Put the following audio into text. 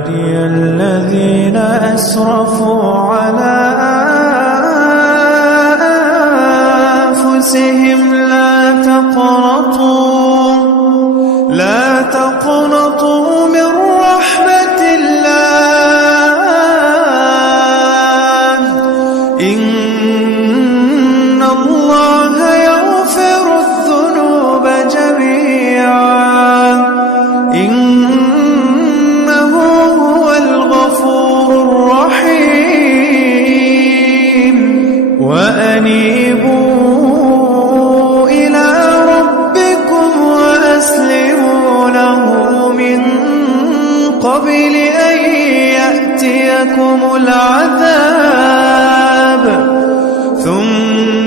عبادي الذين أسرفوا على أنفسهم لا تقنطوا من رحمة الله إن الله يغفر الذنوب جميعا إنه هو الغفور الرحيم وأنيبوا إلى ربكم وأسلموا له من قبل أن يأتيكم العذاب ثم